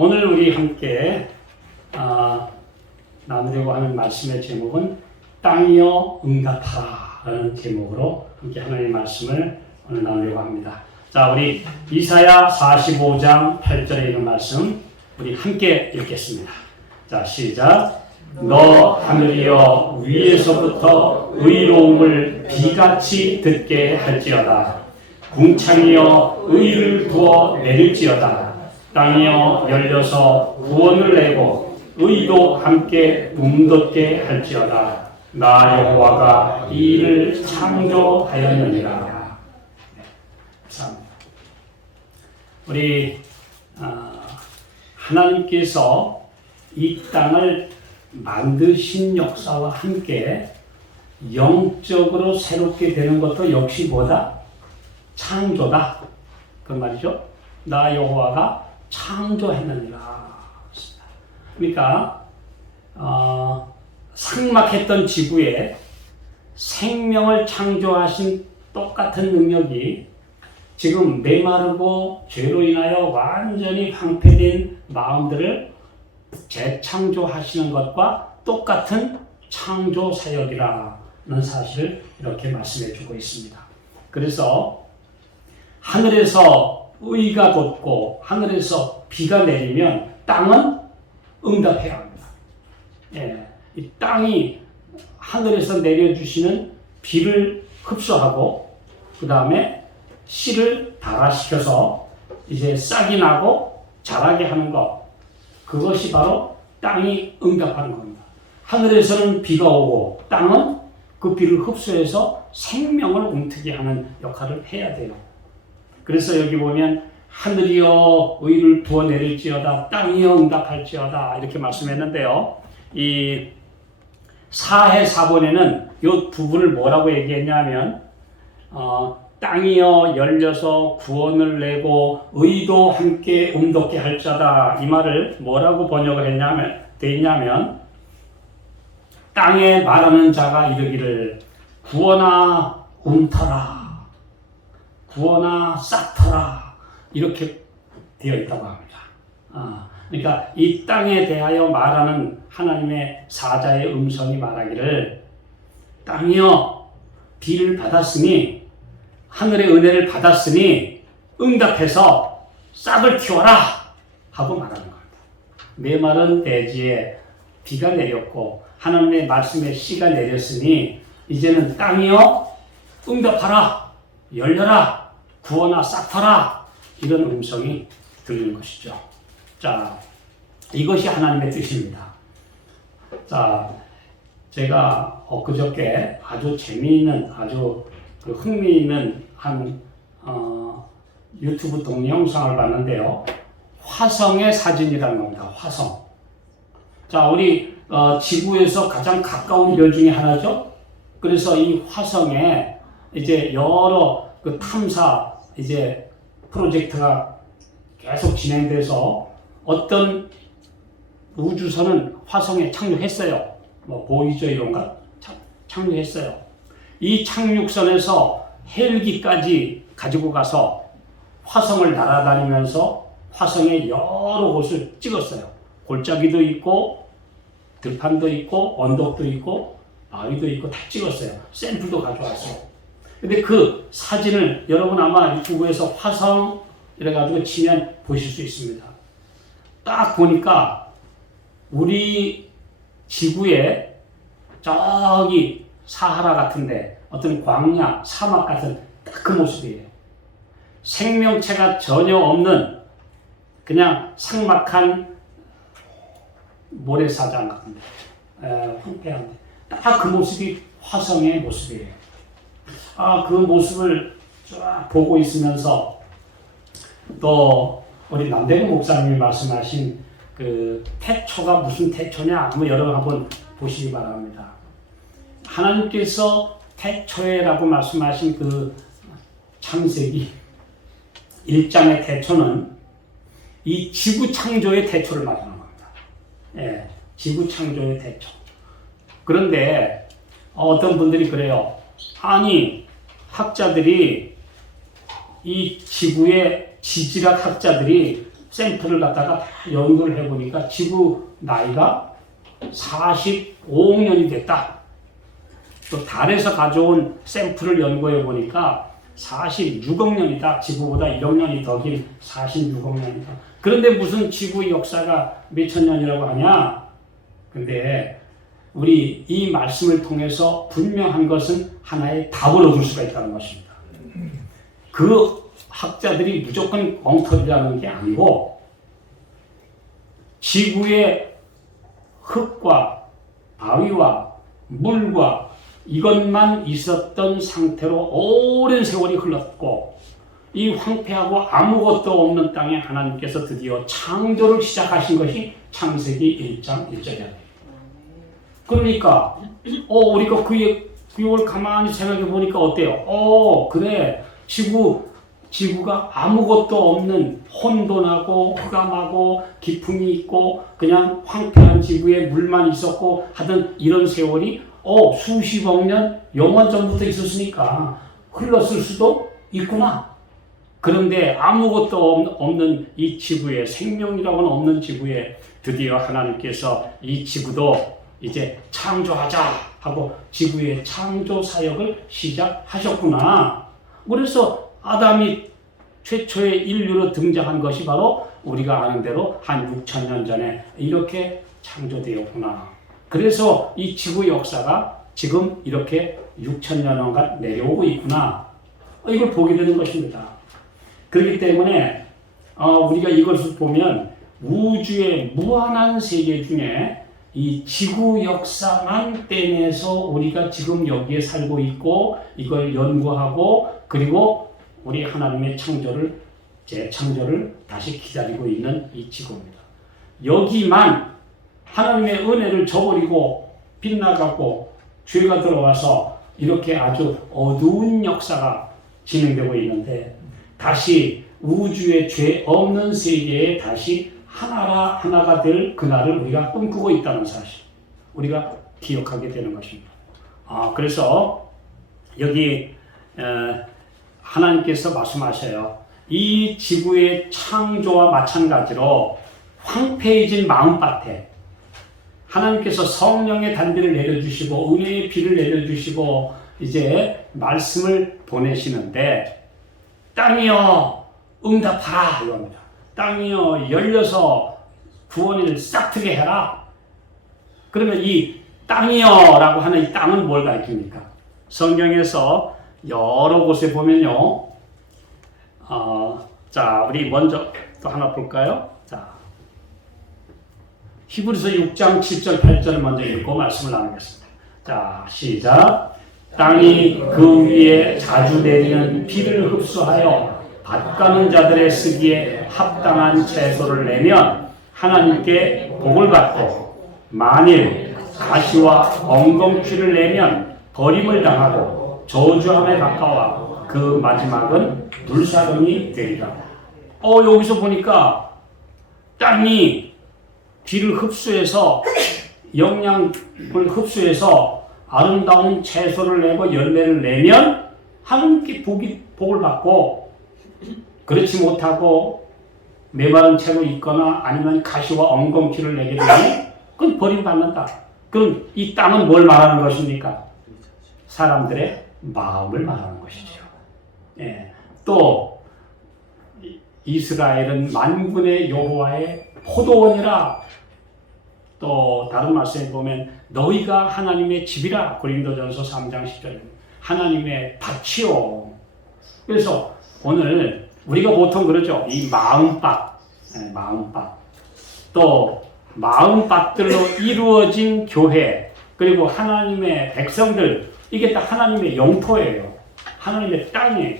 오늘 우리 함께 나누려고 하는 말씀의 제목은 땅이여 응답하라 라는 제목으로 함께 하나님의 말씀을 오늘 나누려고 합니다. 자, 우리 이사야 45장 8절에 있는 말씀 우리 함께 읽겠습니다. 자, 시작. 너 하늘이여 위에서부터 의로움을 비같이 듣게 할지어다. 궁창이여 의를 부어 내릴지어다. 땅이여 열려서 구원을 내고 의도 함께 움돋게 할지어다. 나 여호와가 이 일을 창조하였느니라. 참, 우리 하나님께서 이 땅을 만드신 역사와 함께 영적으로 새롭게 되는 것도 역시 뭐다? 창조다. 그 말이죠. 나 여호와가 창조했느니라. 그러니까 삭막했던 지구에 생명을 창조하신 똑같은 능력이 지금 메마르고 죄로 인하여 완전히 황폐된 마음들을 재창조하시는 것과 똑같은 창조 사역이라는 사실을 이렇게 말씀해 주고 있습니다. 그래서 하늘에서 의가 돋고 하늘에서 비가 내리면 땅은 응답해야 합니다. 예, 이 땅이 하늘에서 내려주시는 비를 흡수하고 그 다음에 씨를 발화시켜서 이제 싹이 나고 자라게 하는 것, 그것이 바로 땅이 응답하는 겁니다. 하늘에서는 비가 오고 땅은 그 비를 흡수해서 생명을 움트게 하는 역할을 해야 돼요. 그래서 여기 보면 하늘이여 의를 부어 내릴지어다, 땅이여 응답할지어다 이렇게 말씀했는데요. 이 사해 사본에는 이 부분을 뭐라고 얘기했냐면 땅이여 열려서 구원을 내고 의도 함께 움돋게 할 자다. 이 말을 뭐라고 번역을 했냐면 땅에 말하는 자가 이르기를 구원아 움터라, 구원아 싹터라 이렇게 되어 있다고 합니다. 그러니까 이 땅에 대하여 말하는 하나님의 사자의 음성이 말하기를 땅이여 비를 받았으니 하늘의 은혜를 받았으니 응답해서 싹을 틔워라 하고 말하는 겁니다. 메마른 대지에 비가 내렸고 하나님의 말씀에 씨가 내렸으니 이제는 땅이여 응답하라, 열려라, 구원아 싹터라 이런 음성이 들리는 것이죠. 자, 이것이 하나님의 뜻입니다. 자, 제가 엊그저께 아주 재미있는 아주 흥미있는 한 유튜브 동영상을 봤는데요. 화성의 사진이라는 겁니다. 화성. 자, 우리 지구에서 가장 가까운 별 중에 하나죠. 그래서 이 화성에 이제 여러 그 탐사 이제 프로젝트가 계속 진행돼서 어떤 우주선은 화성에 착륙했어요. 뭐 보이저 이런가 착륙했어요. 이 착륙선에서 헬기까지 가지고 가서 화성을 날아다니면서 화성의 여러 곳을 찍었어요. 골짜기도 있고 들판도 있고 언덕도 있고 바위도 있고 다 찍었어요. 샘플도 가져왔어요. 근데 그 사진을 여러분 아마 유튜브에서 화성 이래가지고 치면 보실 수 있습니다. 딱 보니까 우리 지구에 저기 사하라 같은데 어떤 광야, 사막 같은 딱 그 모습이에요. 생명체가 전혀 없는 그냥 삭막한 모래사장 같은데 황폐한데 딱 그 모습이 화성의 모습이에요. 그 모습을 쫙 보고 있으면서 또 우리 남대근 목사님이 말씀하신 그 태초가 무슨 태초냐 한번 여러분 한번 보시기 바랍니다. 하나님께서 태초에라고 말씀하신 그 창세기 1장의 태초는 이 지구 창조의 태초를 말하는 겁니다. 예, 지구 창조의 태초. 그런데 어떤 분들이 그래요. 아니, 학자들이 이 지구의 지질학 학자들이 샘플을 갖다가 연구를 해보니까 지구 나이가 45억 년이 됐다. 또 달에서 가져온 샘플을 연구해 보니까 46억 년이다. 지구보다 1억 년이 더 긴 46억 년이다. 그런데 무슨 지구 역사가 몇천 년이라고 하냐? 근데 우리 이 말씀을 통해서 분명한 것은 하나의 답을 얻을 수가 있다는 것입니다. 그 학자들이 무조건 엉터리라는 게 아니고 지구의 흙과 바위와 물과 이것만 있었던 상태로 오랜 세월이 흘렀고 이 황폐하고 아무것도 없는 땅에 하나님께서 드디어 창조를 시작하신 것이 창세기 1장 1절이야. 그러니까 우리가 그걸 가만히 생각해 보니까 어때요? 그래 지구가 아무것도 없는 혼돈하고 흑암하고 기품이 있고 그냥 황폐한 지구에 물만 있었고 하던 이런 세월이 수십억 년 영원 전부터 있었으니까 흘렀을 수도 있구나. 그런데 아무것도 없는 이 지구에 생명이라고는 없는 지구에 드디어 하나님께서 이 지구도 이제 창조하자 하고 지구의 창조 사역을 시작하셨구나. 그래서 아담이 최초의 인류로 등장한 것이 바로 우리가 아는 대로 한 6천 년 전에 이렇게 창조되었구나. 그래서 이 지구 역사가 지금 이렇게 6천 년간 내려오고 있구나. 이걸 보게 되는 것입니다. 그렇기 때문에 우리가 이것을 보면 우주의 무한한 세계 중에 이 지구 역사만 떼내서 우리가 지금 여기에 살고 있고 이걸 연구하고 그리고 우리 하나님의 재창조를 다시 기다리고 있는 이 지구입니다. 여기만 하나님의 은혜를 저버리고 빗나가고 죄가 들어와서 이렇게 아주 어두운 역사가 진행되고 있는데 다시 우주의 죄 없는 세계에 다시 하나가 될 그날을 우리가 꿈꾸고 있다는 사실 우리가 기억하게 되는 것입니다. 그래서 여기 하나님께서 말씀하셔요. 이 지구의 창조와 마찬가지로 황폐해진 마음밭에 하나님께서 성령의 단비를 내려주시고 은혜의 비를 내려주시고 이제 말씀을 보내시는데 땅이여 응답하라 이겁니다. 땅이여 열려서 구원을 싹트게 해라. 그러면 이 땅이여라고 하는 이 땅은 뭘 가리킵니까? 성경에서 여러 곳에 보면요. 자, 우리 먼저 또 하나 볼까요? 자, 히브리서 6장 7절 8절을 먼저 읽고 말씀을 나누겠습니다. 자, 시작. 땅이 그 위에 자주 내리는 비를 흡수하여 밭가는 자들의 쓰기에 합당한 채소를 내면 하나님께 복을 받고 만일 가시와 엉겅퀴를 내면 버림을 당하고 저주함에 가까워 그 마지막은 불사름이 되리라. 여기서 보니까 땅이 비를 흡수해서 영양을 흡수해서 아름다운 채소를 내고 열매를 내면 하나님께 복을 받고 그렇지 못하고 메마른 채로 있거나 아니면 가시와 엉겅퀴를 내게 되면 그건 버림받는다. 그럼 이 땅은 뭘 말하는 것입니까? 사람들의 마음을 말하는 것이죠. 예. 또 이스라엘은 만군의 여호와의 포도원이라. 또 다른 말씀에 보면 너희가 하나님의 집이라. 고린도전서 3장 10절에 하나님의 밭이요. 그래서 오늘 우리가 보통 그러죠. 이 마음밭, 마음밭. 또 마음밭들로 이루어진 교회 그리고 하나님의 백성들 이게 다 하나님의 영토예요. 하나님의 땅이에요.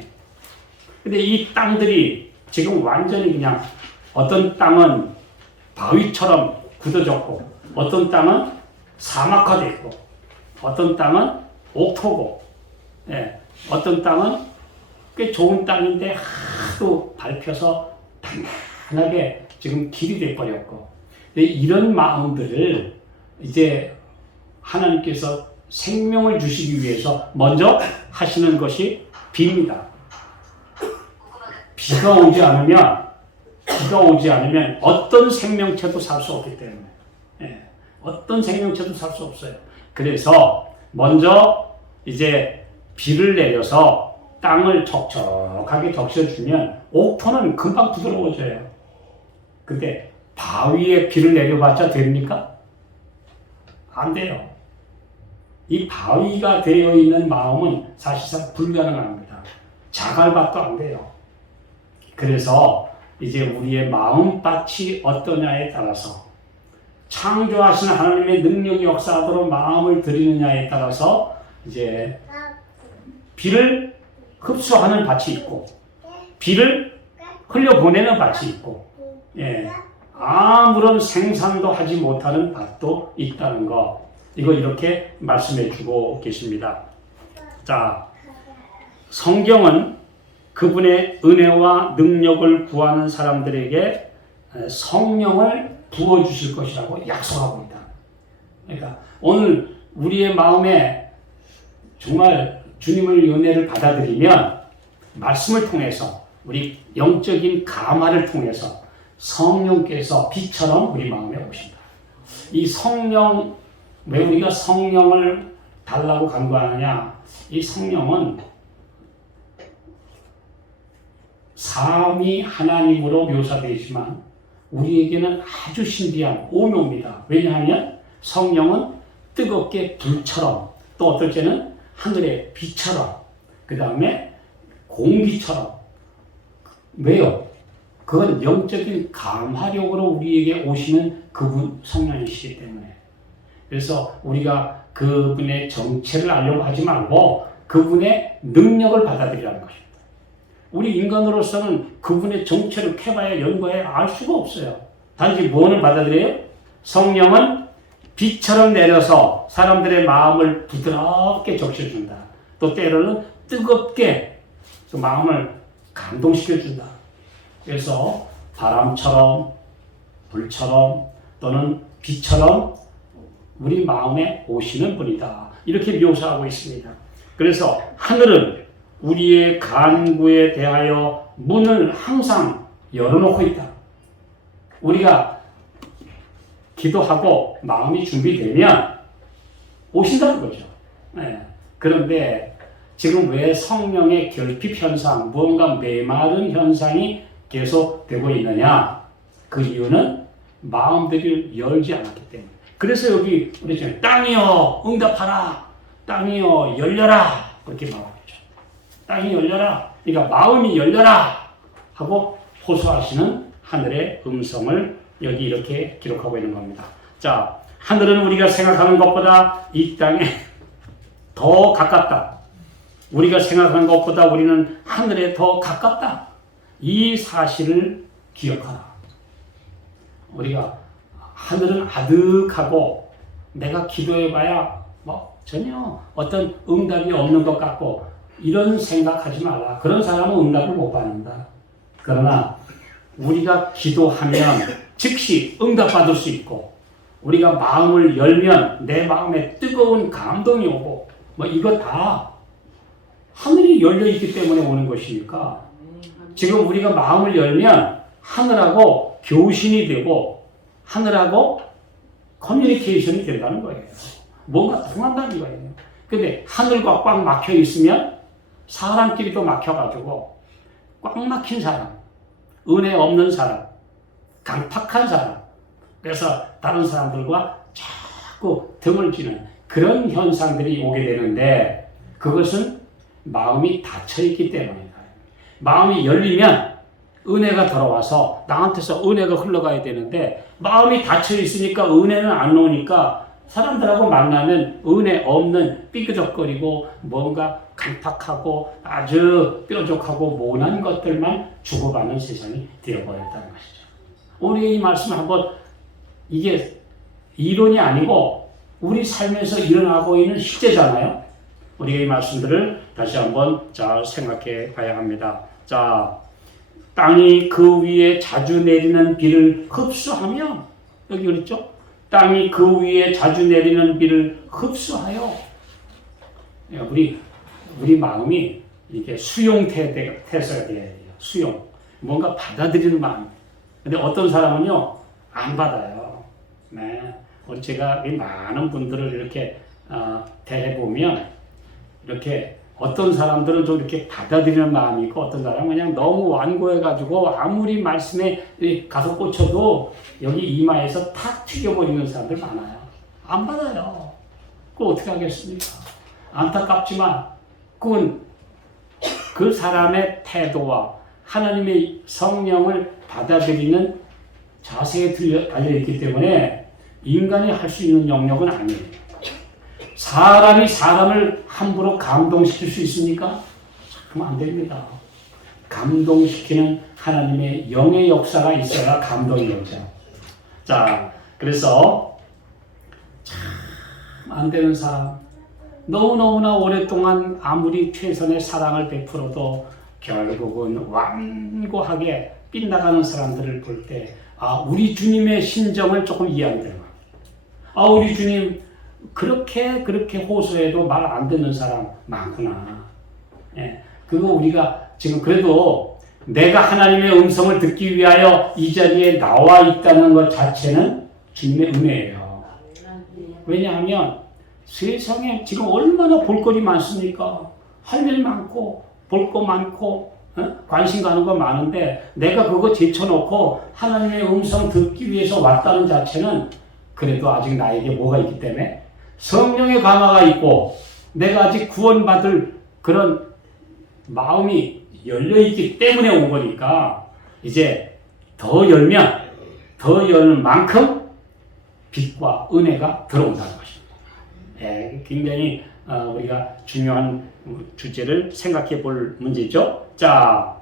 근데 이 땅들이 지금 완전히 그냥 어떤 땅은 바위처럼 굳어졌고 어떤 땅은 사막화되어 있고 어떤 땅은 옥토고 어떤 땅은 꽤 좋은 땅인데 하도 밟혀서 단단하게 지금 길이 돼버렸고 이런 마음들을 이제 하나님께서 생명을 주시기 위해서 먼저 하시는 것이 비입니다. 비가 오지 않으면 비가 오지 않으면 어떤 생명체도 살 수 없기 때문에, 예, 어떤 생명체도 살 수 없어요. 그래서 먼저 이제 비를 내려서 땅을 촉촉하게 적셔주면 옥토는 금방 부드러워져요. 근데 바위에 비를 내려봤자 됩니까? 안 돼요. 이 바위가 되어 있는 마음은 사실상 불가능합니다. 자갈밭도 안 돼요. 그래서 이제 우리의 마음밭이 어떠냐에 따라서 창조하시는 하나님의 능력이 역사하도록 마음을 들이느냐에 따라서 이제 비를 흡수하는 밭이 있고 비를 흘려보내는 밭이 있고, 예, 아무런 생산도 하지 못하는 밭도 있다는 거, 이거 이렇게 말씀해 주고 계십니다. 자, 성경은 그분의 은혜와 능력을 구하는 사람들에게 성령을 부어주실 것이라고 약속하고 있다. 그러니까 오늘 우리의 마음에 정말 주님의 은혜를 받아들이면 말씀을 통해서 우리 영적인 감화를 통해서 성령께서 빛처럼 우리 마음에 오신다. 이 성령, 왜 우리가 성령을 달라고 간구하느냐? 이 성령은 삼위 하나님으로 묘사되지만 우리에게는 아주 신비한 오묘입니다. 왜냐하면 성령은 뜨겁게 불처럼, 또 어떨 때는 하늘의 빛처럼, 그 다음에 공기처럼. 왜요? 그건 영적인 감화력으로 우리에게 오시는 그분 성령이시기 때문에. 그래서 우리가 그분의 정체를 알려고 하지 말고 그분의 능력을 받아들이라는 것입니다. 우리 인간으로서는 그분의 정체를 캐봐야 연구해야 알 수가 없어요. 단지 무엇을 받아들여요? 성령은 빛처럼 내려서 사람들의 마음을 부드럽게 적셔준다. 또 때로는 뜨겁게 그 마음을 감동시켜준다. 그래서 바람처럼, 불처럼, 또는 빛처럼 우리 마음에 오시는 분이다. 이렇게 묘사하고 있습니다. 그래서 하늘은 우리의 간구에 대하여 문을 항상 열어놓고 있다. 우리가 기도하고 마음이 준비되면 오신다는 거죠. 네. 그런데 지금 왜 성령의 결핍 현상, 무언가 메마른 현상이 계속되고 있느냐? 그 이유는 마음들을 열지 않았기 때문에. 그래서 여기 우리 지금 땅이여 응답하라, 땅이여 열려라, 그렇게 말하죠. 땅이 열려라, 그러니까 마음이 열려라 하고 호소하시는 하늘의 음성을 여기 이렇게 기록하고 있는 겁니다. 자, 하늘은 우리가 생각하는 것보다 이 땅에 더 가깝다. 우리가 생각하는 것보다 우리는 하늘에 더 가깝다. 이 사실을 기억하라. 우리가 하늘은 아득하고 내가 기도해봐야 뭐 전혀 어떤 응답이 없는 것 같고 이런 생각하지 말라. 그런 사람은 응답을 못 받는다. 그러나 우리가 기도하면 즉시 응답받을 수 있고 우리가 마음을 열면 내 마음에 뜨거운 감동이 오고 뭐 이거 다 하늘이 열려있기 때문에 오는 것이니까 지금 우리가 마음을 열면 하늘하고 교신이 되고 하늘하고 커뮤니케이션이 된다는 거예요. 뭔가 통한다는 거예요. 근데 하늘과 꽉 막혀 있으면 사람끼리도 막혀가지고 꽉 막힌 사람, 은혜 없는 사람, 강팍한 사람, 그래서 다른 사람들과 자꾸 등을 쥐는 그런 현상들이 오게 되는데 그것은 마음이 닫혀있기 때문이다. 마음이 열리면 은혜가 들어와서 나한테서 은혜가 흘러가야 되는데 마음이 닫혀있으니까 은혜는 안 오니까 사람들하고 만나면 은혜 없는 삐그덕거리고 뭔가 강팍하고 아주 뾰족하고 모난 것들만 주고받는 세상이 되어버렸다는 것이죠. 우리 이 말씀을 한번 이게 이론이 아니고 우리 삶에서 일어나고 있는 실제잖아요. 우리가 이 말씀들을 다시 한번 잘 생각해 봐야 합니다. 자, 땅이 그 위에 자주 내리는 비를 흡수하며 여기 그랬죠? 땅이 그 위에 자주 내리는 비를 흡수하여 우리 마음이 이게 수용 태세가 되어야 돼요. 수용. 뭔가 받아들이는 마음. 근데 어떤 사람은요, 안 받아요. 네. 우리 제가 이 많은 분들을 이렇게 대해보면, 이렇게 어떤 사람들은 좀 이렇게 받아들이는 마음이 있고, 어떤 사람은 그냥 너무 완고해가지고, 아무리 말씀에 가서 꽂혀도 여기 이마에서 탁 튀겨버리는 사람들 많아요. 안 받아요. 그거 어떻게 하겠습니까? 안타깝지만, 그건 그 사람의 태도와 하나님의 성령을 받아들이는 자세에 달려있기 때문에 인간이 할 수 있는 영역은 아니에요. 사람이 사람을 함부로 감동시킬 수 있습니까? 그러면 안 됩니다. 감동시키는 하나님의 영의 역사가 있어야 감동이 오죠. 자, 그래서 참 안 되는 사람, 너무너무나 오랫동안 아무리 최선의 사랑을 베풀어도 결국은 완고하게 빗나가는 사람들을 볼 때, 우리 주님의 심정을 조금 이해하게 되는 거예요. 우리 주님 그렇게 호소해도 말 안 듣는 사람 많구나. 예, 그거 우리가 지금 그래도 내가 하나님의 음성을 듣기 위하여 이 자리에 나와 있다는 것 자체는 주님의 은혜예요. 왜냐하면 세상에 지금 얼마나 볼거리 많습니까? 할 일 많고 볼 거 많고 관심 가는 거 많은데 내가 그거 제쳐놓고 하나님의 음성 듣기 위해서 왔다는 자체는 그래도 아직 나에게 뭐가 있기 때문에 성령의 감화가 있고 내가 아직 구원받을 그런 마음이 열려있기 때문에 온 거니까 이제 더 열면 더 여는 만큼 빛과 은혜가 들어온다는 것입니다. 예, 굉장히 우리가 중요한 주제를 생각해 볼 문제죠. 자,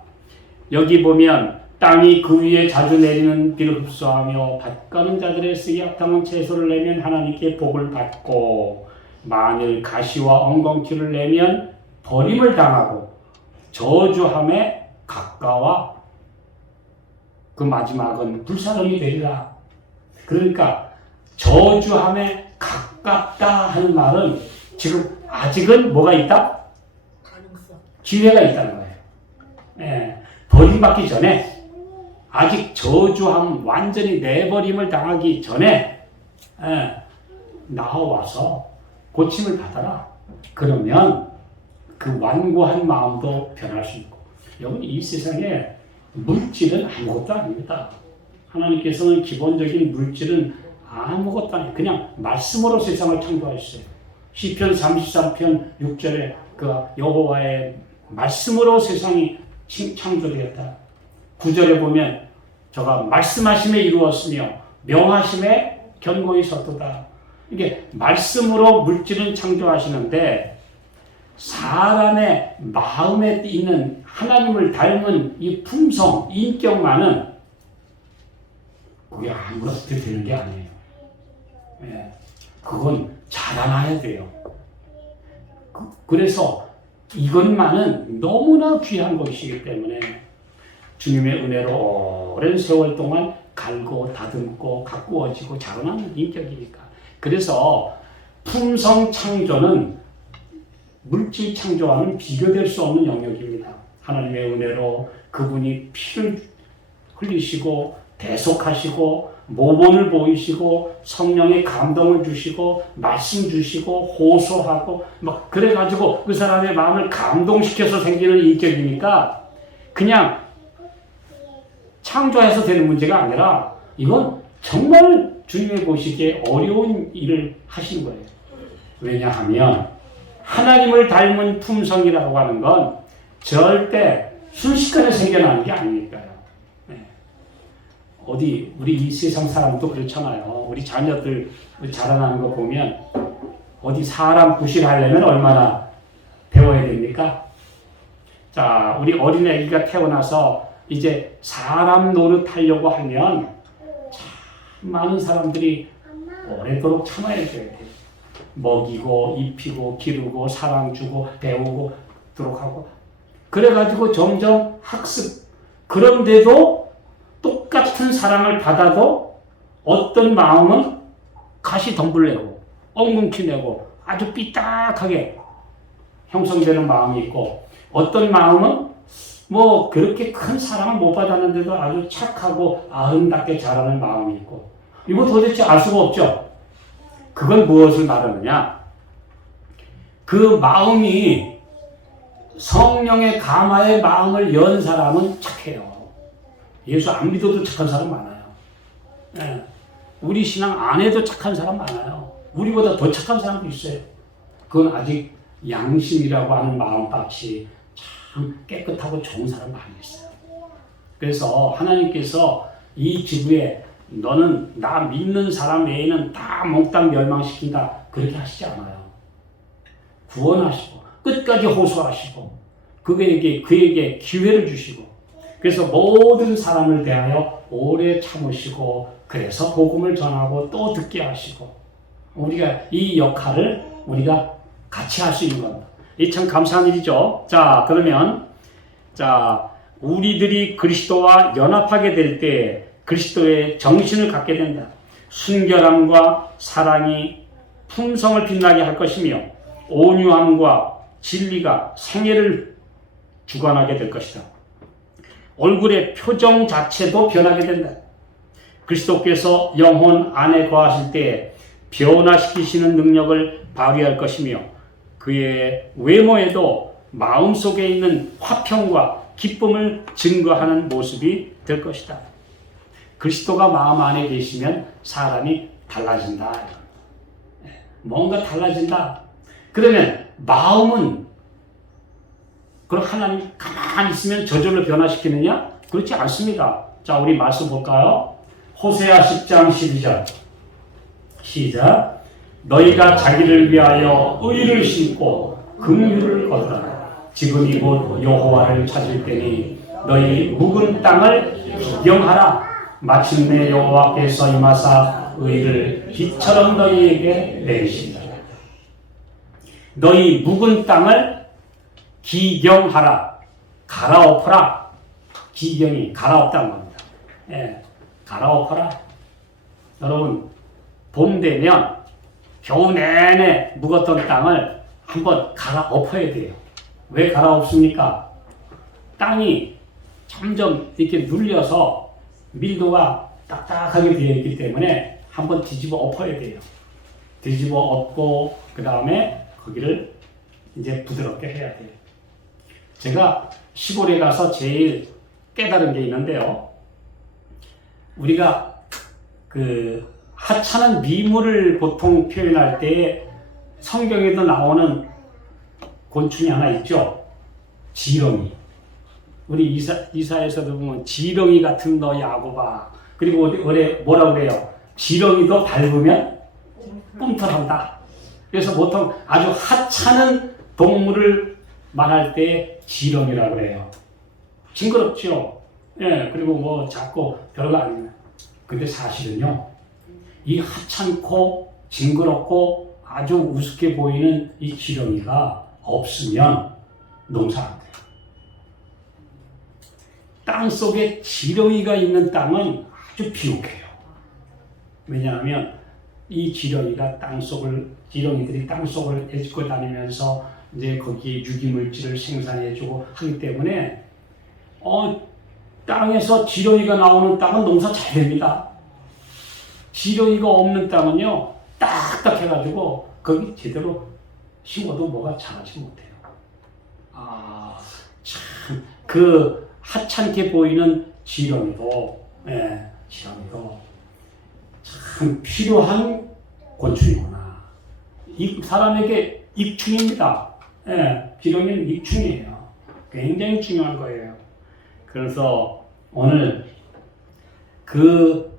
여기 보면 땅이 그 위에 자주 내리는 비를 흡수하며 밭가는 자들의 쓰기 합당한 채소를 내면 하나님께 복을 받고 만일 가시와 엉겅퀴를 내면 버림을 당하고 저주함에 가까워 그 마지막은 불사름이 되리라. 그러니까 저주함에 가깝다 하는 말은 지금 아직은 뭐가 있다? 기회가 있다는 거예요. 예, 버림받기 전에 아직 저주함 완전히 내버림을 당하기 전에 나와서 고침을 받아라. 그러면 그 완고한 마음도 변할 수 있고. 여러분 이 세상에 물질은 아무것도 아닙니다. 하나님께서는 기본적인 물질은 아무것도 아니에요. 그냥 말씀으로 세상을 창조하셨어요. 시편 33편 6절에 그 여호와의 말씀으로 세상이 창조되었다. 9절에 보면 저가 말씀하심에 이루었으며 명하심에 견고히 섰도다. 이게 말씀으로 물질은 창조하시는데 사람의 마음에 있는 하나님을 닮은 이 품성, 인격만은 그게 아무렇게 되는 게 아니에요. 예, 그건 자라나야 돼요. 그래서 이것만은 너무나 귀한 것이기 때문에 주님의 은혜로 오랜 세월 동안 갈고 다듬고 가꾸어지고 자라나는 인격이니까. 그래서 품성 창조는 물질 창조와는 비교될 수 없는 영역입니다. 하나님의 은혜로 그분이 피를 흘리시고 대속하시고 모본을 보이시고 성령의 감동을 주시고 말씀 주시고 호소하고 막 그래가지고 그 사람의 마음을 감동시켜서 생기는 인격이니까 그냥 창조해서 되는 문제가 아니라 이건 정말 주님의 보시기에 어려운 일을 하신 거예요. 왜냐하면 하나님을 닮은 품성이라고 하는 건 절대 순식간에 생겨나는 게 아니니까요. 어디 우리 이 세상 사람도 그렇잖아요. 우리 자녀들 자라나는 거 보면 어디 사람 구실하려면 얼마나 배워야 됩니까? 자, 우리 어린 아기가 태어나서 이제 사람 노릇하려고 하면 참 많은 사람들이 오래도록 참아야 돼요. 먹이고 입히고 기르고 사랑 주고 배우고 도록 하고 그래가지고 점점 학습. 그런데도 똑같은 사랑을 받아도 어떤 마음은 가시덤불내고 엉겅퀴 내고 아주 삐딱하게 형성되는 마음이 있고 어떤 마음은 뭐 그렇게 큰 사랑을 못 받았는데도 아주 착하고 아름답게 자라는 마음이 있고, 이거 도대체 알 수가 없죠. 그건 무엇을 말하느냐? 그 마음이 성령의 가마의 마음을 연 사람은 착해요. 예수 안 믿어도 착한 사람 많아요. 예. 우리 신앙 안에도 착한 사람 많아요. 우리보다 더 착한 사람도 있어요. 그건 아직 양심이라고 하는 마음밭이 참 깨끗하고 좋은 사람 많이 있어요. 그래서 하나님께서 이 지구에 너는 나 믿는 사람 외에는 다 몽땅 멸망시킨다, 그렇게 하시지 않아요. 구원하시고 끝까지 호소하시고 그에게 기회를 주시고, 그래서 모든 사람을 대하여 오래 참으시고, 그래서 복음을 전하고 또 듣게 하시고, 우리가 이 역할을 우리가 같이 할 수 있는 겁니다. 이 참 감사한 일이죠. 자, 그러면 우리들이 그리스도와 연합하게 될 때 그리스도의 정신을 갖게 된다. 순결함과 사랑이 품성을 빛나게 할 것이며 온유함과 진리가 생애를 주관하게 될 것이다. 얼굴의 표정 자체도 변하게 된다. 그리스도께서 영혼 안에 거하실 때 변화시키시는 능력을 발휘할 것이며 그의 외모에도 마음속에 있는 화평과 기쁨을 증거하는 모습이 될 것이다. 그리스도가 마음 안에 계시면 사람이 달라진다. 뭔가 달라진다. 그러면 마음은 그럼 하나님 가만히 있으면 저절로 변화시키느냐? 그렇지 않습니다. 자, 우리 말씀 볼까요? 호세아 10장 12절 시작. 너희가 자기를 위하여 의를 심고 긍휼을 거두라. 지금이 곧 여호와를 찾을 때니 너희 묵은 땅을 기경하라. 마침내 여호와께서 임하사 의를 빛처럼 너희에게 내리신다. 너희 묵은 땅을 기경하라. 갈아엎어라. 기경이 갈아엎다는 겁니다. 예, 갈아엎어라. 여러분, 봄 되면 겨우 내내 묵었던 땅을 한번 갈아엎어야 돼요. 왜 갈아엎습니까? 땅이 점점 이렇게 눌려서 밀도가 딱딱하게 되어 있기 때문에 한번 뒤집어 엎어야 돼요. 뒤집어 엎고 그 다음에 거기를 이제 부드럽게 해야 돼요. 제가 시골에 가서 제일 깨달은 게 있는데요. 우리가 그 하찮은 미물을 보통 표현할 때 성경에도 나오는 곤충이 하나 있죠. 지렁이. 우리 이사에서도 보면 지렁이 같은 너 야곱아. 그리고 올해 뭐라고 그래요? 지렁이도 밟으면 꿈틀한다. 그래서 보통 아주 하찮은 동물을 말할 때 지렁이라고 해요. 징그럽죠. 예, 그리고 뭐 작고 별거 아니에요. 근데 사실은요, 이 하찮고 징그럽고 아주 우습게 보이는 이 지렁이가 없으면 농사 안 돼요. 땅 속에 지렁이가 있는 땅은 아주 비옥해요. 왜냐하면 이 지렁이들이 땅 속을 헤집고 다니면서 이제 거기에 유기물질을 생산해주고 하기 때문에 땅에서 지렁이가 나오는 땅은 농사 잘 됩니다. 지렁이가 없는 땅은요, 딱딱해가지고 거기 제대로 심어도 뭐가 자라지 못해요. 참, 그 하찮게 보이는 지렁이도 참 필요한 곤충이구나. 이 사람에게 익충입니다. 지렁이는 익충이에요. 굉장히 중요한 거예요. 그래서 오늘 그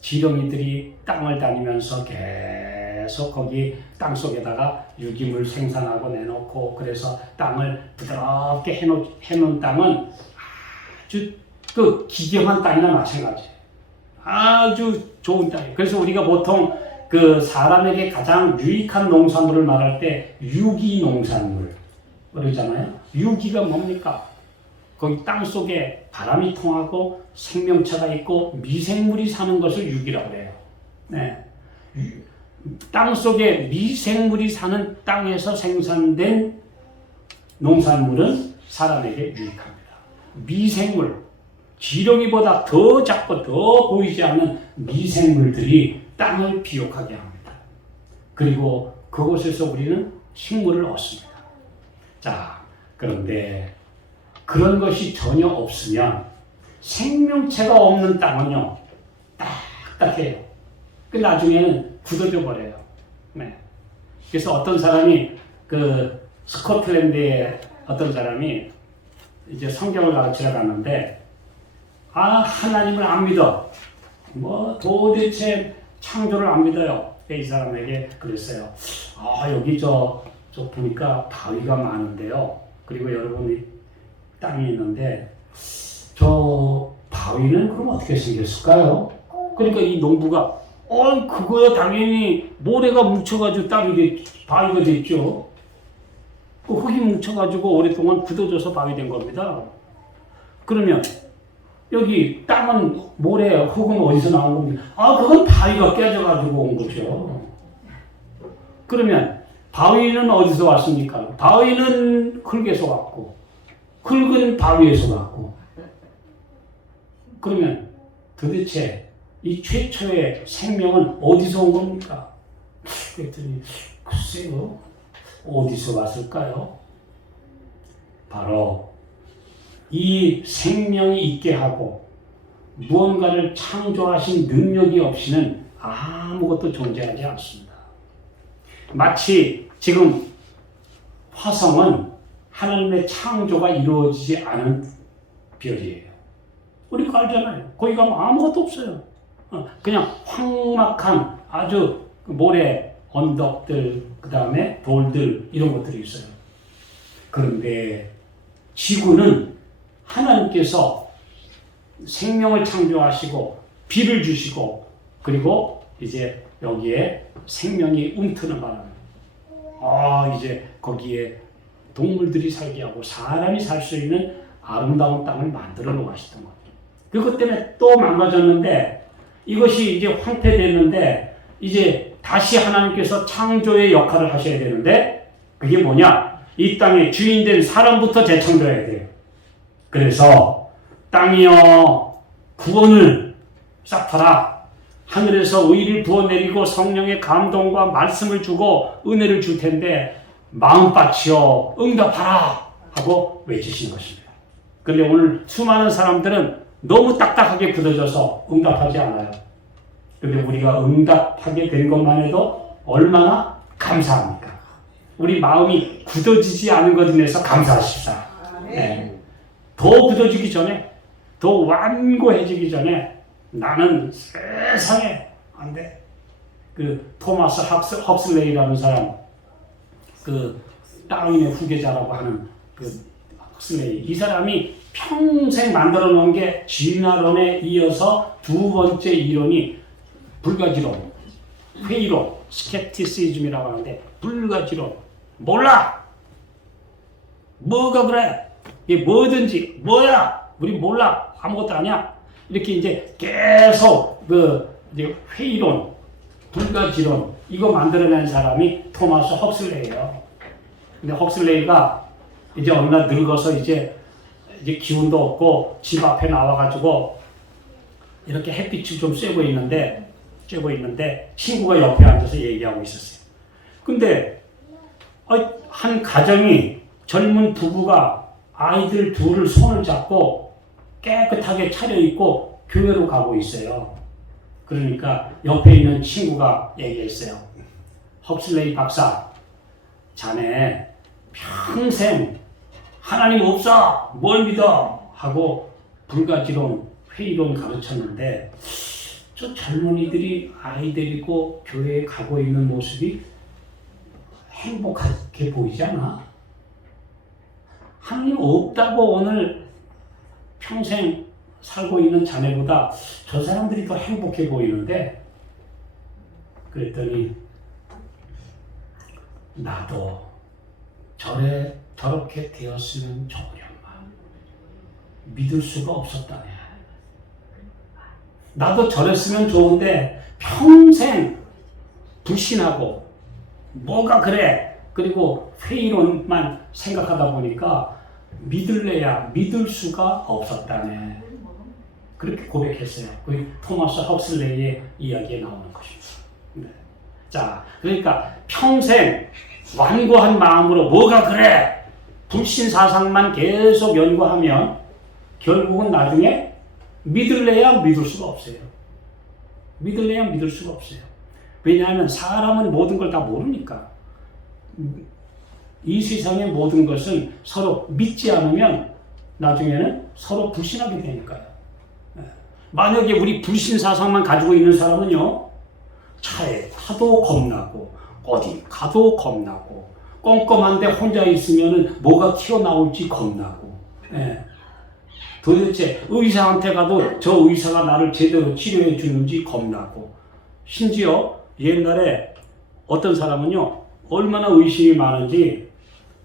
지렁이들이 땅을 다니면서 계속 거기 땅 속에다가 유기물 생산하고 내놓고, 그래서 땅을 부드럽게 해놓은 땅은 아주 그 기경한 땅이나 마찬가지예요. 아주 좋은 땅이에요. 그래서 우리가 보통 그 사람에게 가장 유익한 농산물을 말할 때 유기농산물 그러잖아요. 유기가 뭡니까? 거기 땅 속에 바람이 통하고 생명체가 있고 미생물이 사는 것을 유기라고 해요. 네. 땅 속에 미생물이 사는 땅에서 생산된 농산물은 사람에게 유익합니다. 미생물, 지렁이보다 더 작고 더 보이지 않는 미생물들이 땅을 비옥하게 합니다. 그리고 그곳에서 우리는 식물을 얻습니다. 자, 그런데 그런 것이 전혀 없으면 생명체가 없는 땅은요, 딱딱해요. 그 나중에는 굳어져 버려요. 네. 그래서 어떤 사람이 그 스코틀랜드에 어떤 사람이 이제 성경을 가르치러 갔는데, 하나님을 안 믿어. 뭐 도대체 창조를 안 믿어요. 이 사람에게 그랬어요. 여기 저 보니까 바위가 많은데요. 그리고 여러분이 땅이 있는데 저 바위는 그럼 어떻게 생겼을까요? 그러니까 이 농부가 그거야 당연히 모래가 뭉쳐가지고 바위가 됐죠. 그 흙이 뭉쳐가지고 오랫동안 굳어져서 바위 된 겁니다. 그러면 여기 땅은 모래, 흙은 어디서 나온 겁니까? 그건 바위가 깨져가지고 온 거죠. 그러면 바위는 어디서 왔습니까? 바위는 흙에서 왔고, 흙은 바위에서 왔고. 그러면 도대체 이 최초의 생명은 어디서 온 겁니까? 그랬더니 글쎄요, 어디서 왔을까요? 바로 이 생명이 있게 하고 무언가를 창조하신 능력이 없이는 아무것도 존재하지 않습니다. 마치 지금 화성은 하나님의 창조가 이루어지지 않은 별이에요. 우리가 알잖아요. 거기 가면 아무것도 없어요. 그냥 황막한 아주 모래, 언덕들, 그 다음에 돌들 이런 것들이 있어요. 그런데 지구는 하나님께서 생명을 창조하시고 비를 주시고 그리고 이제 여기에 생명이 움트는 바람에 이제 거기에 동물들이 살게 하고 사람이 살 수 있는 아름다운 땅을 만들어 놓으셨던 겁니다. 그것 때문에 또 망가졌는데 이것이 이제 황폐됐는데 이제 다시 하나님께서 창조의 역할을 하셔야 되는데 그게 뭐냐? 이 땅의 주인된 사람부터 재창조해야 돼요. 그래서 땅이여 구원을 쌓더라. 하늘에서 의를 부어내리고 성령의 감동과 말씀을 주고 은혜를 줄 텐데 마음밭이여 응답하라 하고 외치신 것입니다. 그런데 오늘 수많은 사람들은 너무 딱딱하게 굳어져서 응답하지 않아요. 그런데 우리가 응답하게 된 것만 해도 얼마나 감사합니까? 우리 마음이 굳어지지 않은 것에 대해서 감사하십시다. 네. 더 굳어지기 전에, 더 완고해지기 전에 나는 세상에 안 돼. 그 토마스 헉슬레이라는 사람, 그 다윈의 후계자라고 하는 그 헉슬레이, 이 사람이 평생 만들어 놓은 게 진화론에 이어서 두 번째 이론이 불가지론, 회의론, 스캡티시즘이라고 하는데 불가지론. 몰라. 뭐가 그래? 이게 뭐든지 뭐야? 우리 몰라. 아무것도 아니야. 이렇게 이제 계속 이제 회의론, 불가지론 이거 만들어낸 사람이 토마스 헉슬레이예요. 근데 헉슬레이가 이제 어느 날 늙어서 이제 기운도 없고 집 앞에 나와가지고 이렇게 햇빛이 좀 쬐고 있는데 친구가 옆에 앉아서 얘기하고 있었어요. 근데 한 가정이 젊은 부부가 아이들 둘을 손을 잡고 깨끗하게 차려입고 교회로 가고 있어요. 그러니까 옆에 있는 친구가 얘기했어요. 헉슬레이 박사, 자네 평생 하나님 없어, 뭘 믿어? 하고 불가지론, 회의론 가르쳤는데 저 젊은이들이 아이 데리고 교회에 가고 있는 모습이 행복하게 보이지 않아? 하나님 없다고 오늘 평생 살고 있는 자네보다 저 사람들이 더 행복해 보이는데, 그랬더니 나도 저렇게 되었으면 좋으련만 믿을 수가 없었다네. 나도 저랬으면 좋은데 평생 불신하고 뭐가 그래? 그리고 회의론만 생각하다 보니까 믿을래야 믿을 수가 없었다네. 그렇게 고백했어요. 그 토마스 헉슬레이의 이야기에 나오는 것입니다. 네. 자, 그러니까 평생 완고한 마음으로 뭐가 그래? 불신 사상만 계속 연구하면 결국은 나중에 믿을래야 믿을 수가 없어요. 믿을래야 믿을 수가 없어요. 왜냐하면 사람은 모든 걸 다 모르니까. 이 세상의 모든 것은 서로 믿지 않으면 나중에는 서로 불신하게 되니까요. 만약에 우리 불신 사상만 가지고 있는 사람은요, 차에 타도 겁나고 어디 가도 겁나고 껌껌한데 혼자 있으면 뭐가 튀어나올지 겁나고, 도대체 의사한테 가도 저 의사가 나를 제대로 치료해 주는지 겁나고, 심지어 옛날에 어떤 사람은요 얼마나 의심이 많은지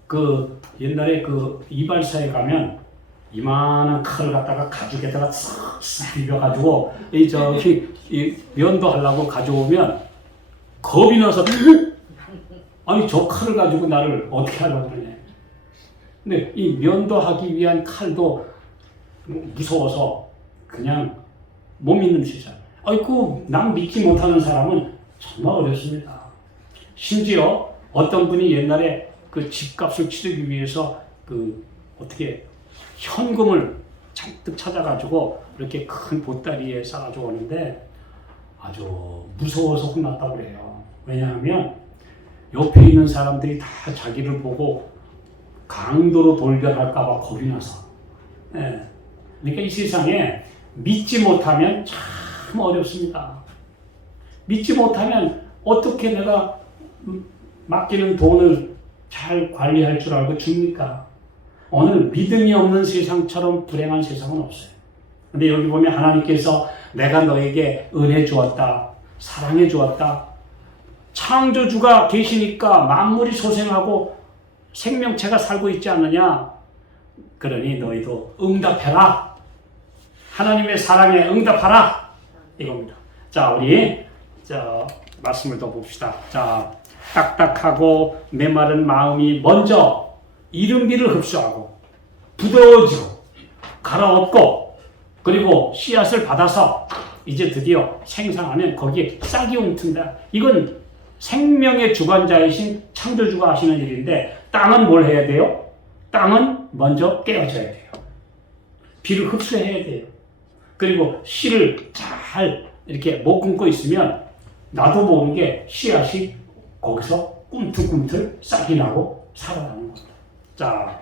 그 옛날에 그 이발사에 가면 이만한 칼을 갖다가 가죽에다가 싹 비벼가지고 이 면도 하려고 가져오면 겁이 나서 아니 저 칼을 가지고 나를 어떻게 하려고 그러냐. 근데 이 면도 하기 위한 칼도 무서워서 그냥 못 믿는 세상. 아이고 남 믿지 못하는 사람은 정말 어렵습니다. 심지어 어떤 분이 옛날에 그 집값을 치르기 위해서 그 어떻게 현금을 잔뜩 찾아가지고 이렇게 큰 보따리에 싸가지고 오는데 아주 무서워서 혼났다고 그래요. 왜냐하면 옆에 있는 사람들이 다 자기를 보고 강도로 돌변할까봐 겁이 나서. 그러니까 이 세상에 믿지 못하면 참 어렵습니다. 믿지 못하면 어떻게 내가 맡기는 돈을 잘 관리할 줄 알고 줍니까? 오늘 믿음이 없는 세상처럼 불행한 세상은 없어요. 근데 여기 보면 하나님께서 내가 너에게 은혜 주었다, 사랑해 주었다. 창조주가 계시니까 만물이 소생하고 생명체가 살고 있지 않느냐? 그러니 너희도 응답해라. 하나님의 사랑에 응답하라. 이겁니다. 자, 우리 말씀을 더 봅시다. 자, 딱딱하고 메마른 마음이 먼저 이른비를 흡수하고 부드러워지고 갈아엎고 그리고 씨앗을 받아서 이제 드디어 생산하면 거기에 싹이 움튼다. 이건 생명의 주관자이신 창조주가 하시는 일인데 땅은 뭘 해야 돼요? 땅은 먼저 깨어져야 돼요. 비를 흡수해야 돼요. 그리고 씨를 잘 이렇게 못 끊고 있으면 나도 모르게 씨앗이 거기서 꿈틀꿈틀 싹이 나고 살아나는 겁니다. 자,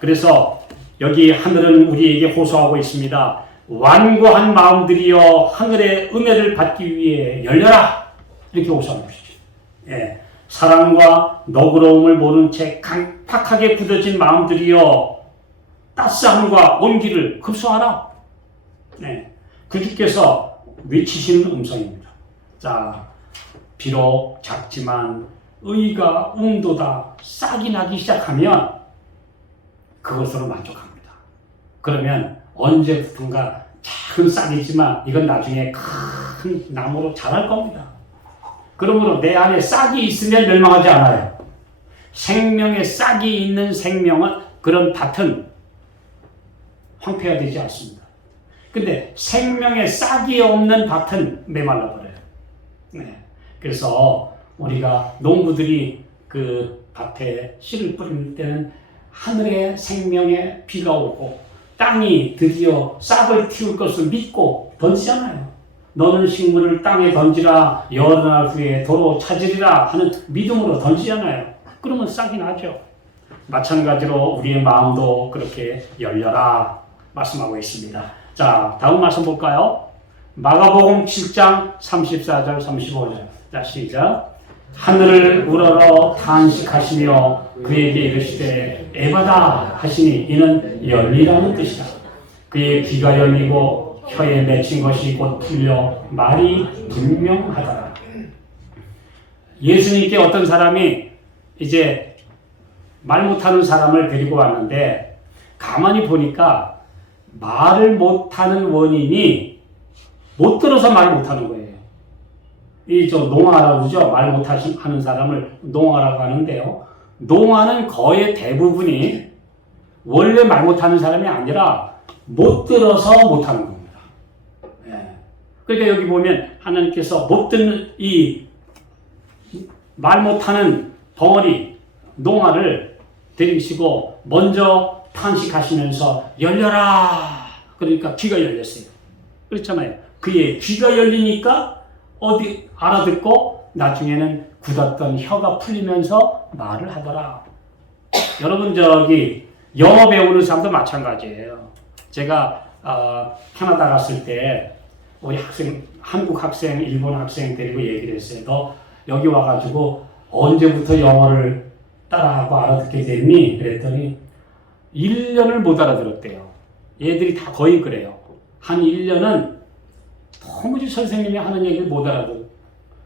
그래서 여기 하늘은 우리에게 호소하고 있습니다. 완고한 마음들이여 하늘의 은혜를 받기 위해 열려라. 이렇게 호소하는 것이죠. 예, 사랑과 너그러움을 모른 채 강팍하게 굳어진 마음들이여 따스함과 온기를 흡수하라. 네, 그 주께서 외치시는 음성입니다. 자, 비록 작지만 의가 웅도다 싹이 나기 시작하면 그것으로 만족합니다. 그러면 언제부턴가 작은 싹이지만 이건 나중에 큰 나무로 자랄 겁니다. 그러므로 내 안에 싹이 있으면 멸망하지 않아요. 생명에 싹이 있는 생명은 그런 밭은 황폐화되지 않습니다. 근데 생명에 싹이 없는 밭은 메말라 버려요. 네. 그래서 우리가 농부들이 그 밭에 씨를 뿌릴 때는 하늘의 생명의 비가 오고 땅이 드디어 싹을 틔울 것을 믿고 던지잖아요. 너는 식물을 땅에 던지라 여러 날 후에 도로 찾으리라 하는 믿음으로 던지잖아요. 그러면 싹이 나죠. 마찬가지로 우리의 마음도 그렇게 열려라 말씀하고 있습니다. 자, 다음 말씀 볼까요? 마가복음 7장 34절 35절. 자, 시작. 하늘을 우러러 탄식하시며 그에게 이르시되 에바다 하시니 이는 열리라는 뜻이다. 그의 귀가 열리고 혀에 맺힌 것이 곧 풀려 말이 분명하더라. 예수님께 어떤 사람이 이제 말 못하는 사람을 데리고 왔는데 가만히 보니까 말을 못하는 원인이 못 들어서 말 못하는 거예요. 농아라고 그러죠. 말 못하는 사람을 농아라고 하는데요. 농아는 거의 대부분이 원래 말 못하는 사람이 아니라 못 들어서 못하는 겁니다. 예. 그러니까 여기 보면 하나님께서 못 듣는 이 말 못하는 벙어리 농아를 데리시고 먼저 탄식하시면서 열려라. 그러니까 귀가 열렸어요. 그렇잖아요. 그의 귀가 열리니까 어디 알아듣고 나중에는 굳었던 혀가 풀리면서 말을 하더라. 여러분 저기 영어 배우는 사람도 마찬가지예요. 제가 캐나다 갔을 때 우리 학생, 한국 학생, 일본 학생 데리고 얘기를 했어요. 너 여기 와가지고 언제부터 영어를 따라하고 알아듣게 됐니? 그랬더니 1년을 못 알아들었대요. 얘들이 다 거의 그래요. 한 1년은 도무지 선생님이 하는 얘기를 못 알아들어.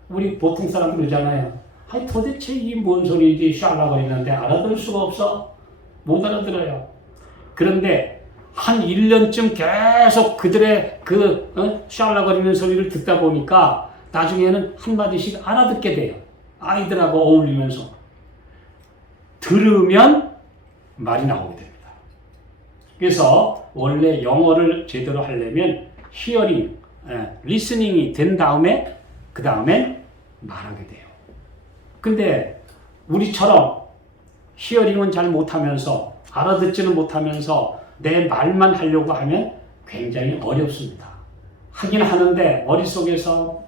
우리 보통 사람들 그러잖아요. 아니 도대체 이게 뭔 소리지 샬라거리는데 알아들을 수가 없어. 못 알아들어요. 그런데 한 1년쯤 계속 그들의 샬라거리는 소리를 듣다 보니까 나중에는 한마디씩 알아듣게 돼요. 아이들하고 어울리면서. 들으면 말이 나오게 됩니다. 그래서 원래 영어를 제대로 하려면 히어링, 리스닝이 된 다음에 그 다음엔 말하게 돼요. 근데 우리처럼 히어링은 잘 못하면서 알아듣지는 못하면서 내 말만 하려고 하면 굉장히 어렵습니다. 하긴 하는데 머릿속에서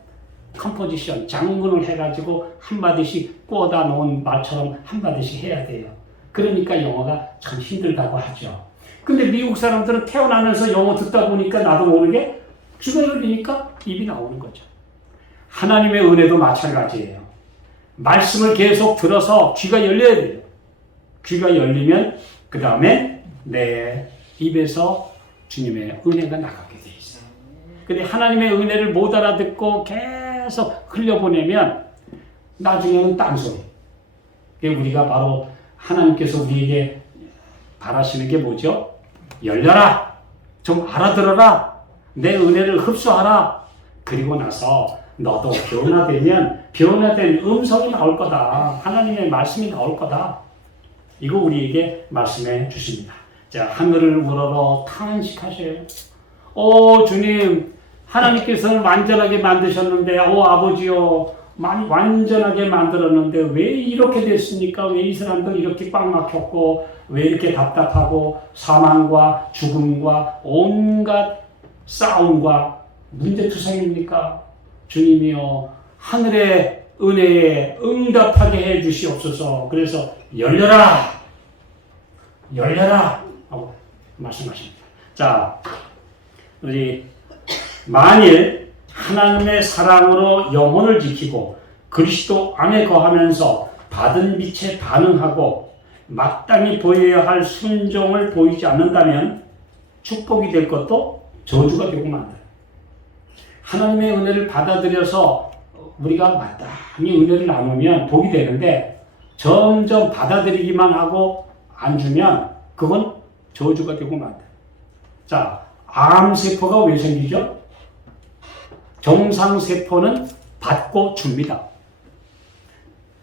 컴포지션, 장문을 해가지고 한마디씩 꼬다 놓은 말처럼 한마디씩 해야 돼요. 그러니까 영어가 참 힘들다고 하죠. 근데 미국 사람들은 태어나면서 영어 듣다 보니까 나도 모르게 귀가 열리니까 입이 나오는 거죠. 하나님의 은혜도 마찬가지예요. 말씀을 계속 들어서 귀가 열려야 돼요. 귀가 열리면 그 다음에 내 입에서 주님의 은혜가 나가게 돼 있어요. 근데 하나님의 은혜를 못 알아듣고 계속 흘려보내면 나중에는 딴소리. 우리가 바로 하나님께서 우리에게 바라시는 게 뭐죠? 열려라. 좀 알아들어라. 내 은혜를 흡수하라. 그리고 나서 너도 변화된 음성이 나올 거다. 하나님의 말씀이 나올 거다. 이거 우리에게 말씀해 주십니다. 자, 하늘을 우러러 탄식하세요. 주님, 하나님께서는 완전하게 만드셨는데, 아버지요, 완전하게 만들었는데 왜 이렇게 됐습니까? 왜 이 사람들 이렇게 꽉 막혔고 왜 이렇게 답답하고 사망과 죽음과 온갖 싸움과 문제투성입니까? 주님이여 하늘의 은혜에 응답하게 해 주시옵소서. 그래서 열려라 하고 말씀하십니다. 자, 우리 만일 하나님의 사랑으로 영혼을 지키고 그리스도 안에 거하면서 받은 빛에 반응하고 마땅히 보여야 할 순종을 보이지 않는다면 축복이 될 것도 저주가 되고 만다. 하나님의 은혜를 받아들여서 우리가 마땅히 은혜를 나누면 복이 되는데 점점 받아들이기만 하고 안 주면 그건 저주가 되고 만다. 자, 암세포가 왜 생기죠? 정상세포는 받고 줍니다.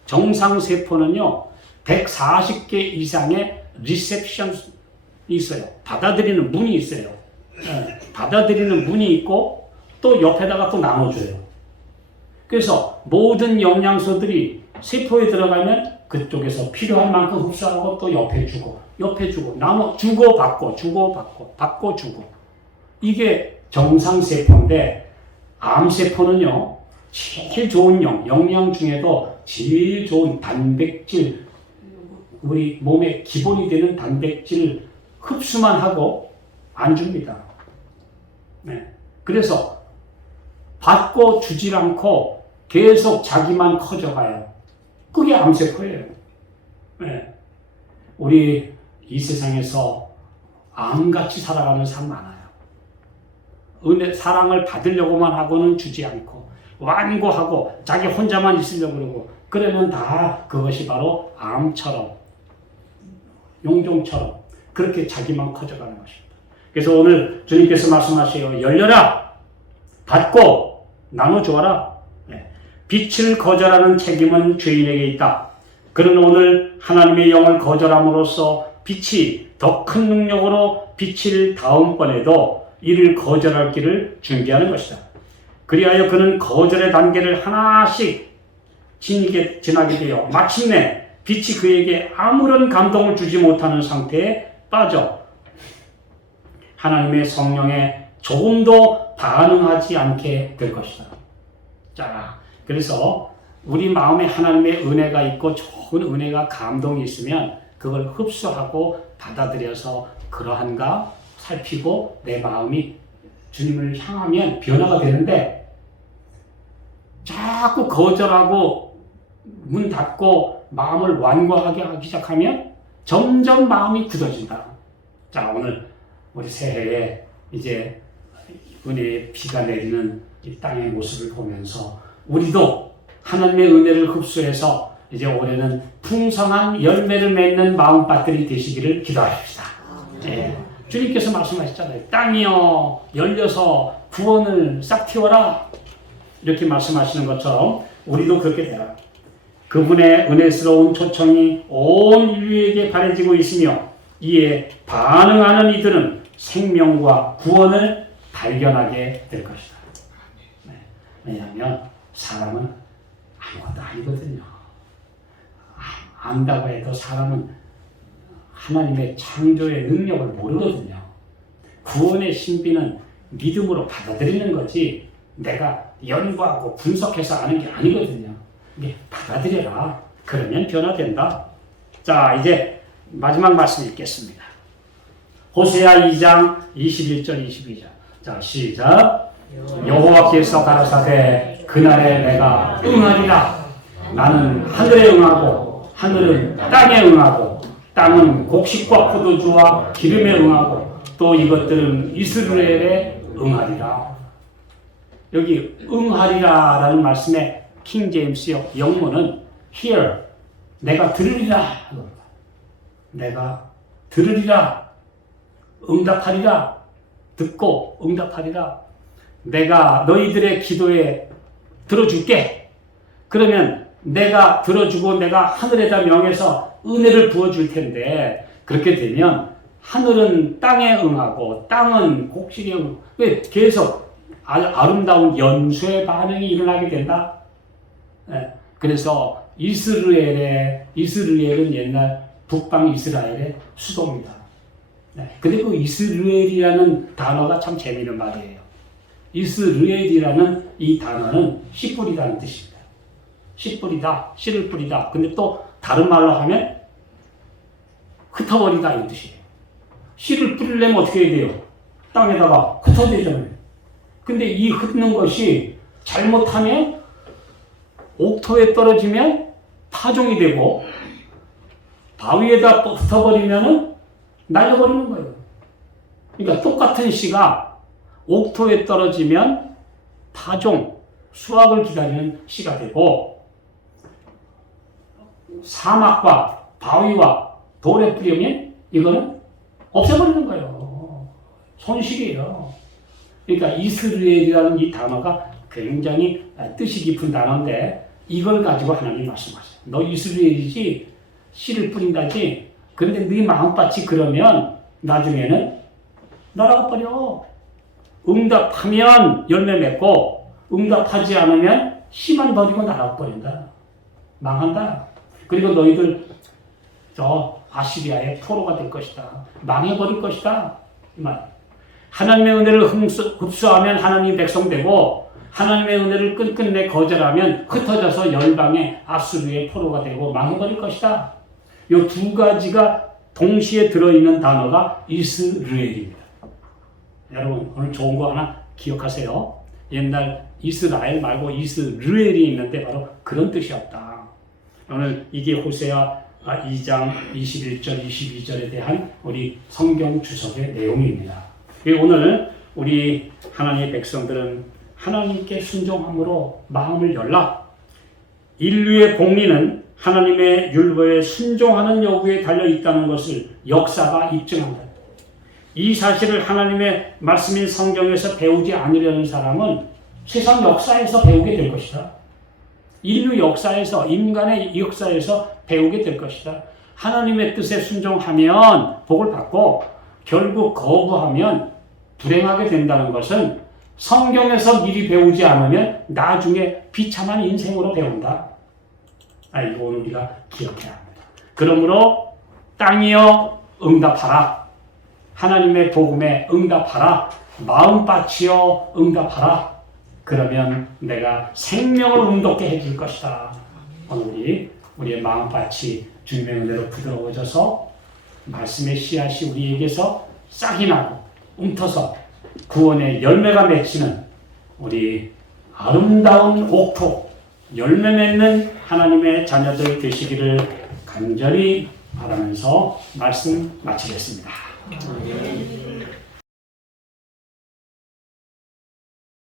정상세포는요, 140개 이상의 리셉션이 있어요. 받아들이는 문이 있어요. 받아들이는 문이 있고, 또 옆에다가 또 나눠줘요. 그래서 모든 영양소들이 세포에 들어가면 그쪽에서 필요한 만큼 흡수하고 또 옆에 주고, 주고받고, 받고, 주고. 이게 정상세포인데, 암세포는요, 제일 좋은 영양 중에도 제일 좋은 단백질, 우리 몸의 기본이 되는 단백질 흡수만 하고 안 줍니다. 네. 그래서 받고 주질 않고 계속 자기만 커져가요. 그게 암세포예요. 네. 우리 이 세상에서 암같이 살아가는 사람 많아요. 은혜, 사랑을 받으려고만 하고는 주지 않고 완고하고 자기 혼자만 있으려고 그러고 그러면 다 그것이 바로 암처럼 용종처럼 그렇게 자기만 커져가는 것입니다. 그래서 오늘 주님께서 말씀하세요. 열려라. 받고 나눠주어라. 네. 빛을 거절하는 책임은 죄인에게 있다. 그는 오늘 하나님의 영을 거절함으로써 빛이 더 큰 능력으로 비칠 다음번에도 이를 거절할 길을 준비하는 것이다. 그리하여 그는 거절의 단계를 하나씩 지나게 되어 마침내 빛이 그에게 아무런 감동을 주지 못하는 상태에 빠져 하나님의 성령에 조금도 반응하지 않게 될 것이다. 자, 그래서 우리 마음에 하나님의 은혜가 있고 좋은 은혜가 감동이 있으면 그걸 흡수하고 받아들여서 그러한가 살피고 내 마음이 주님을 향하면 변화가 되는데 자꾸 거절하고 문 닫고 마음을 완고하게 하기 시작하면 점점 마음이 굳어진다. 자, 오늘 우리 새해에 이제 은혜의 비가 내리는 이 땅의 모습을 보면서 우리도 하나님의 은혜를 흡수해서 이제 올해는 풍성한 열매를 맺는 마음밭들이 되시기를 기도합시다. 예. 주님께서 말씀하셨잖아요. 땅이여 열려서 구원을 싹 틔워라. 이렇게 말씀하시는 것처럼 우리도 그렇게 되라. 그분의 은혜스러운 초청이 온 인류에게 바래지고 있으며 이에 반응하는 이들은 생명과 구원을 발견하게 될 것이다. 네. 왜냐하면 사람은 아무것도 아니거든요. 안다고 해도 사람은 하나님의 창조의 능력을 모르거든요. 구원의 신비는 믿음으로 받아들이는 거지 내가 연구하고 분석해서 아는 게 아니거든요. 이게 받아들여라. 그러면 변화된다. 자, 이제 마지막 말씀 읽겠습니다. 호세아 2장 21절 22절. 자, 시작. 여호와께서 가라사대 그날에 내가 응하리라. 나는 하늘에 응하고 하늘은 땅에 응하고 땅은 곡식과 포도주와 기름에 응하고 또 이것들은 이스라엘에 응하리라. 여기 응하리라 라는 말씀에 킹 제임스 영문은 hear, 내가 들으리라. 내가 들으리라. 응답하리라. 듣고 응답하리라. 내가 너희들의 기도에 들어줄게. 그러면 내가 들어주고 내가 하늘에다 명해서 은혜를 부어줄 텐데 그렇게 되면 하늘은 땅에 응하고 땅은 곡식에 응하고 계속 아름다운 연쇄 반응이 일어나게 된다. 그래서 이스라엘은 옛날 북방 이스라엘의 수도입니다. 근데 그 이스라엘이라는 단어가 참 재미있는 말이에요. 이스라엘이라는 이 단어는 씨 뿌리다는 뜻입니다. 씨 뿌리다, 씨를 뿌리다. 근데 또 다른 말로 하면 흩어버리다 이 뜻이에요. 씨를 뿌리려면 어떻게 해야 돼요? 땅에다가 흩어야 되잖아요. 근데 이 흩는 것이 잘못하면 옥토에 떨어지면 파종이 되고 바위에다 흩어버리면 날려버리는 거예요. 그러니까 똑같은 씨가 옥토에 떨어지면 파종, 수확을 기다리는 씨가 되고 사막과 바위와 돌에 뿌리면 이거는 없애버리는 거예요. 손실이에요. 그러니까 이스라엘이라는 이 단어가 굉장히 뜻이 깊은 단어인데 이걸 가지고 하나님 말씀하세요. 너 이스라엘이지 씨를 뿌린다지. 그런데 네 마음밭이 그러면 나중에는 날아가 버려. 응답하면 열매 맺고 응답하지 않으면 씨만 버리고 날아가 버린다. 망한다. 그리고 너희들 저 아시리아의 포로가 될 것이다. 망해버릴 것이다. 하나님의 은혜를 흡수하면 하나님 백성 되고 하나님의 은혜를 끝끝내 거절하면 흩어져서 열방의 아수르의 포로가 되고 망해버릴 것이다. 이 두 가지가 동시에 들어있는 단어가 이스라엘입니다. 여러분 오늘 좋은 거 하나 기억하세요. 옛날 이스라엘 말고 이스라엘이 있는데 바로 그런 뜻이었다. 오늘 이게 호세아 2장 21절 22절에 대한 우리 성경 주석의 내용입니다. 오늘 우리 하나님의 백성들은 하나님께 순종함으로 마음을 열라. 인류의 복리는 하나님의 율법에 순종하는 여부에 달려있다는 것을 역사가 입증한다. 이 사실을 하나님의 말씀인 성경에서 배우지 않으려는 사람은 세상 역사에서 배우게 될 것이다. 인류 역사에서, 인간의 역사에서 배우게 될 것이다. 하나님의 뜻에 순종하면 복을 받고 결국 거부하면 불행하게 된다는 것은 성경에서 미리 배우지 않으면 나중에 비참한 인생으로 배운다. 이거 오늘 우리가 기억해야 합니다. 그러므로 땅이여 응답하라. 하나님의 복음에 응답하라. 마음밭이여 응답하라. 그러면 내가 생명을 음돋게 해줄 것이다. 오늘 우리의 마음밭이 주님의 은혜로 부드러워져서 말씀의 씨앗이 우리에게서 싹이 나고 움터서 구원의 열매가 맺히는 우리 아름다운 옥토, 열매 맺는 하나님의 자녀들 되시기를 간절히 바라면서 말씀 마치겠습니다.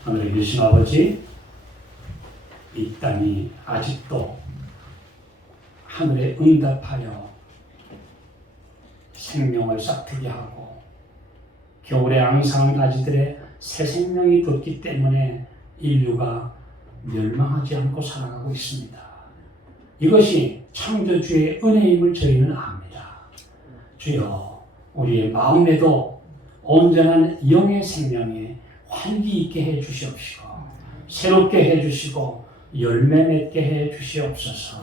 하늘에 계신 아버지, 이 땅이 아직도 하늘에 응답하여 생명을 싹트게 하고 겨울에 앙상한 가지들의 새 생명이 돋기 때문에 인류가 멸망하지 않고 살아가고 있습니다. 이것이 창조주의 은혜임을 저희는 압니다. 주여, 우리의 마음에도 온전한 영의 생명에 활기 있게 해 주시옵시고 새롭게 해 주시고 열매 맺게 해 주시옵소서.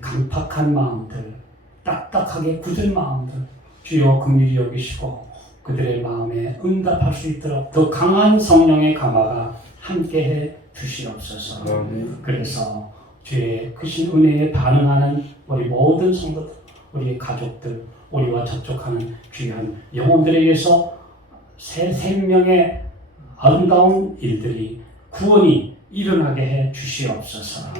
강팍한 마음들, 딱딱하게 굳은 마음들 주여 긍휼히 여기시고 그들의 마음에 응답할 수 있도록 더 강한 성령의 감화가 함께해 주시옵소서. 그래서 주의 크신 은혜에 반응하는 우리 모든 성도들, 우리 가족들, 우리와 접촉하는 귀한 영혼들에게서 새 생명의 아름다운 일들이 구원이 일어나게 해 주시옵소서.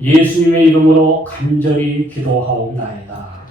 예수님의 이름으로 간절히 기도하옵나이다.